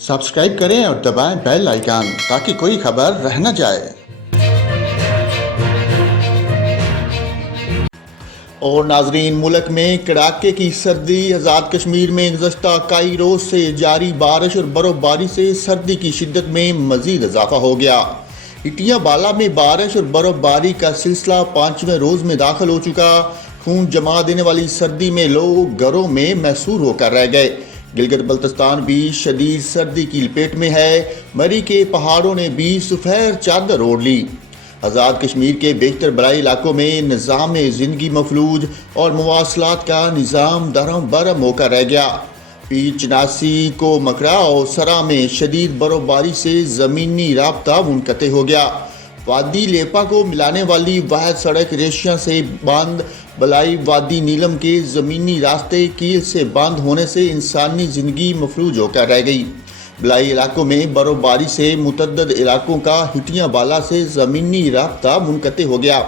Subscribe करें और दबाएं बेल आइकन ताकि कोई खबर रह न जाए। और नाजरीन, मुल्क में कड़ाके की सर्दी। आज़ाद कश्मीर में गुज़श्ता कई रोज़ से जारी बारिश और बर्फ़बारी से सर्दी की शिद्दत में मज़ीद इजाफा हो गया। इटिया बाला में बारिश और बर्फ़बारी का सिलसिला 5वें रोज़ में दाखिल हो चुका। खून जमा देने वाली सर्दी में लोग घरों में महसूर होकर रह गए। गिलगित बल्तिस्तान भी शदीद सर्दी की लपेट में है। मरी के पहाड़ों ने भी सफ़ेद चादर ओढ़ ली। आज़ाद कश्मीर के बेहतर बड़ाई इलाकों में निज़ाम ज़िंदगी मफलूज और मवासलात का निज़ाम दरम बरम होकर रह गया। पीर चनासी को मकरा और सरा में शदीद बर्फबारी से ज़मीनी राब्ता मुनक़ते हो गया। वादी लेपा को मिलाने वाली वाहिद सड़क रेशिया से बंद। बलाई वादी नीलम के ज़मीनी रास्ते कील से बंद होने से इंसानी ज़िंदगी मफलूज होकर रह गई। बलाई इलाकों में बर्फबारी से मुतअद्दिद इलाकों का हिटिया बाला से ज़मीनी राब्ता मुनक़ते हो गया।